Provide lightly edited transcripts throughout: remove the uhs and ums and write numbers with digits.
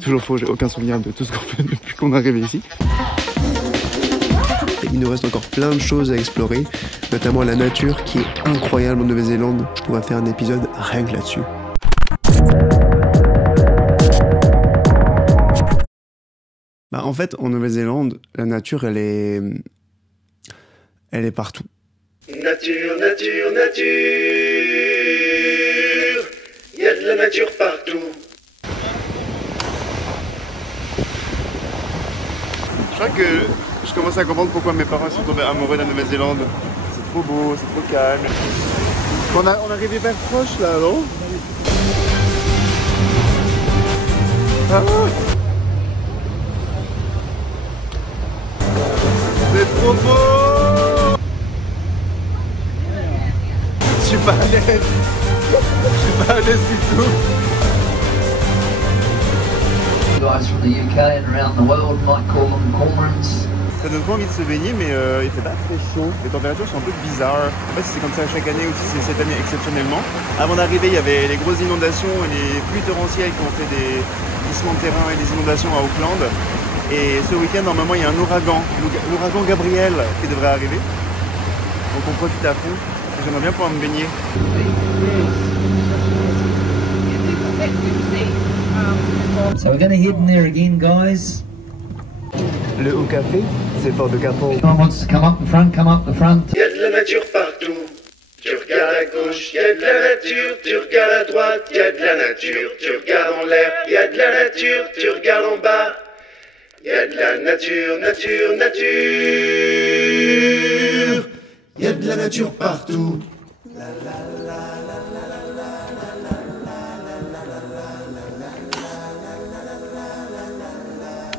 Toujours faux, j'ai aucun souvenir de tout ce qu'on fait depuis qu'on est arrivé ici. Il nous reste encore plein de choses à explorer, notamment la nature qui est incroyable en Nouvelle-Zélande. Je pourrais faire un épisode rien que là-dessus. Bah, en fait, en Nouvelle-Zélande, la nature, elle est partout. Nature, nature, nature. Il y a de la nature partout. Je crois que je commence à comprendre pourquoi mes parents sont tombés amoureux de la Nouvelle-Zélande. C'est trop beau, c'est trop calme. On arrive vers proche là, non? Ah, c'est trop beau! Je suis pas à l'aise. Je suis pas à l'aise du tout. Guys from the UK and around the world might call them cormorants. Ça donne pas envie de se baigner, mais il fait pas très chaud. Les températures sont un peu bizarres. Je sais pas si c'est comme ça chaque année ou si c'est cette année exceptionnellement. Avant d'arriver, il y avait les grosses inondations et les pluies torrentielles qui ont fait des glissements de terrain et des inondations à Auckland. Et ce week-end, normalement, il y a un ouragan, l'ouragan Gabriel, qui devrait arriver. Donc on profite à fond. J'aimerais bien pouvoir me baigner. So we're going to head in there again, guys. Le haut café, c'est fort de Capon. Anyone wants to come up the front, come up the front. Il y a de la nature partout. Tu regardes à gauche, il y a de la nature. Tu regardes à droite, il y a de la nature. Tu regardes en l'air, il y a de la nature. Tu regardes en bas, il y a de la nature, nature, nature. Il y a de la nature partout.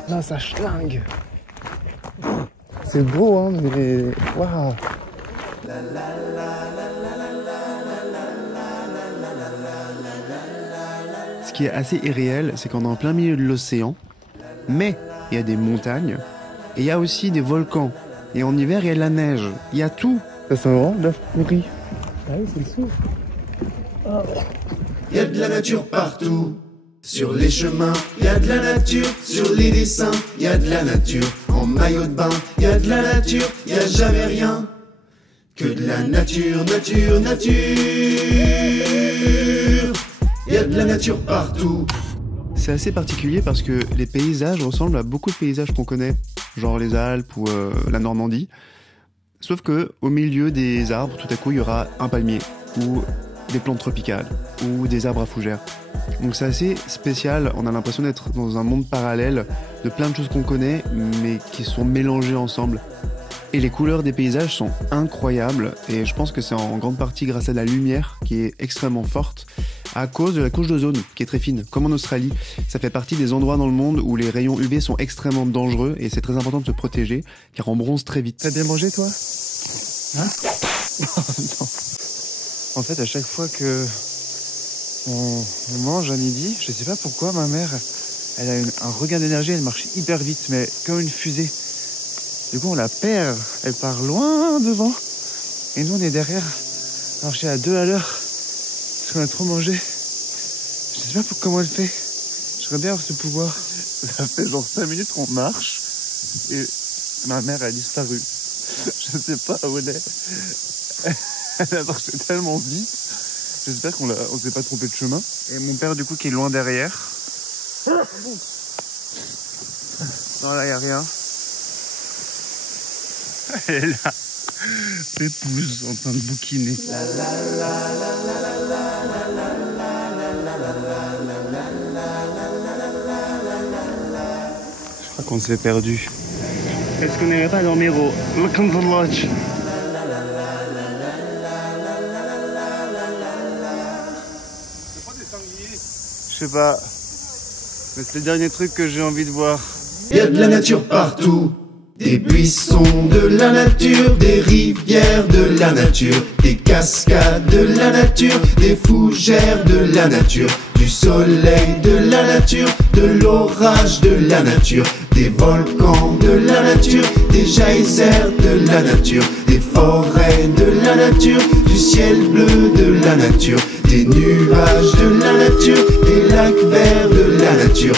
Là, ça schlingue. C'est beau, hein, mais waouh. Ce qui est assez irréel, c'est qu'on est en plein milieu de l'océan, mais il y a des montagnes, et il y a aussi des volcans. Et en hiver, il y a de la neige. Il y a tout. Ça sent vraiment l'œuf pourri. Ah oui, c'est le souffle. Oh. Il y a de la nature partout. Sur les chemins, il y a de la nature. Sur les dessins, il y a de la nature. En maillot de bain, il y a de la nature. Il n'y a jamais rien que de la nature, nature, nature. Il y a de la nature partout. C'est assez particulier parce que les paysages ressemblent à beaucoup de paysages qu'on connaît, genre les Alpes ou la Normandie. Sauf que au milieu des arbres, tout à coup, il y aura un palmier ou des plantes tropicales ou des arbres à fougères. Donc c'est assez spécial, on a l'impression d'être dans un monde parallèle de plein de choses qu'on connaît mais qui sont mélangées ensemble. Et les couleurs des paysages sont incroyables et je pense que c'est en grande partie grâce à la lumière qui est extrêmement forte à cause de la couche d'ozone qui est très fine, comme en Australie. Ça fait partie des endroits dans le monde où les rayons UV sont extrêmement dangereux et c'est très important de se protéger car on bronze très vite. T'as bien mangé toi? Hein? Oh, non. En fait, à chaque fois que on mange à midi, je sais pas pourquoi ma mère, elle a un regain d'énergie, elle marche hyper vite, mais comme une fusée. Du coup, on la perd, elle part loin devant, et nous on est derrière, marcher à 2 à l'heure, parce qu'on a trop mangé. Je sais pas comment elle fait, j'aimerais bien avoir ce pouvoir. Ça fait genre 5 minutes qu'on marche, et ma mère a disparu. Je sais pas où elle est. Elle a marché tellement vite. J'espère qu'on s'est pas trompé de chemin. Et mon père, du coup, qui est loin derrière. Non, là, il n'y a rien. Elle est là. Épouse en train de bouquiner. Je crois qu'on s'est perdu. Est-ce qu'on n'irait pas dormir au Mackenzie Lodge? Je sais pas, mais c'est le dernier truc que j'ai envie de voir. Il y a de la nature partout. Des buissons, de la nature, des rivières, de la nature, des cascades, de la nature, des fougères, de la nature, du soleil, de la nature, de l'orage, de la nature, des volcans, de la nature, des geysers, de la nature, des forêts, de la nature, du ciel bleu, de la nature, des nuages, de la nature, des lacs verts, de la nature,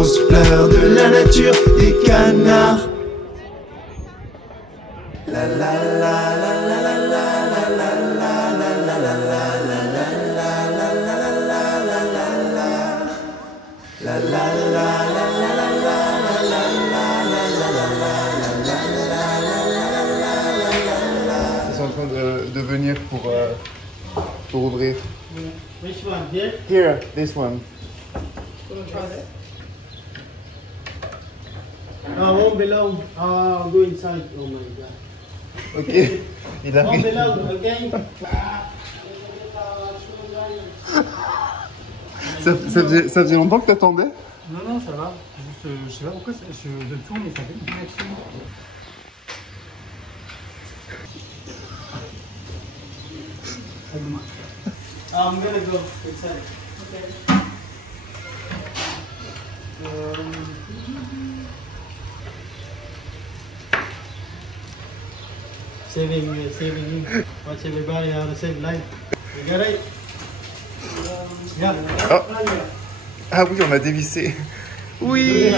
grosses fleurs de la nature, des canards. La la la la la la la la la la Ils sont en train de venir pour ouvrir. Which one? Here? Here, this one. Won't belong. I'll go inside. Oh my god. Ok, il Won't arrive. belong, okay? Ça faisait longtemps que t'attendais? Non, ça va. Juste, je sais pas pourquoi je tourne et ça fait une connexion. I'm gonna go inside. Okay. Saving. Watch everybody on the same line. You got it? Yeah. Oh. Ah oui, on a dévissé. Oui.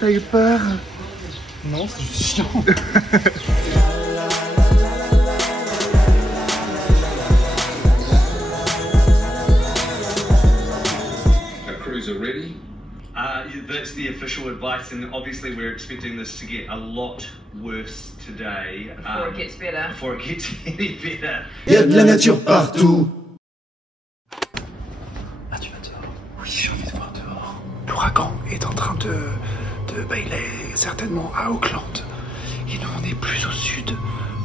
T'as eu peur? Non, c'est juste chiant. Are ready? That's the official advice, and obviously we're expecting this to get a lot worse today. Before it gets better. Before it gets any better. Y a de la nature partout. Ah, tu vas dehors? Oui, j'ai envie de voir dehors. L'ouragan est en train de il est certainement à Auckland. Et nous, on est plus au sud,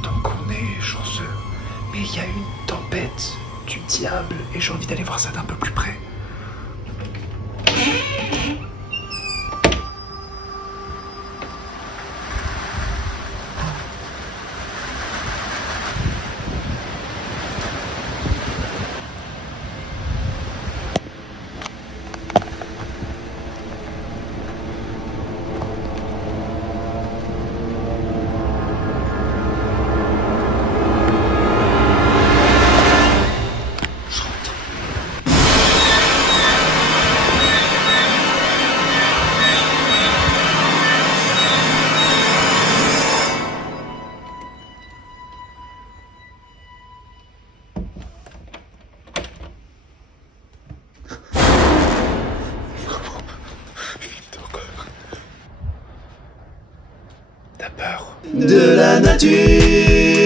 donc on est chanceux. Mais il y a une tempête du diable et j'ai envie d'aller voir ça d'un peu plus près. T'as peur? De la nature.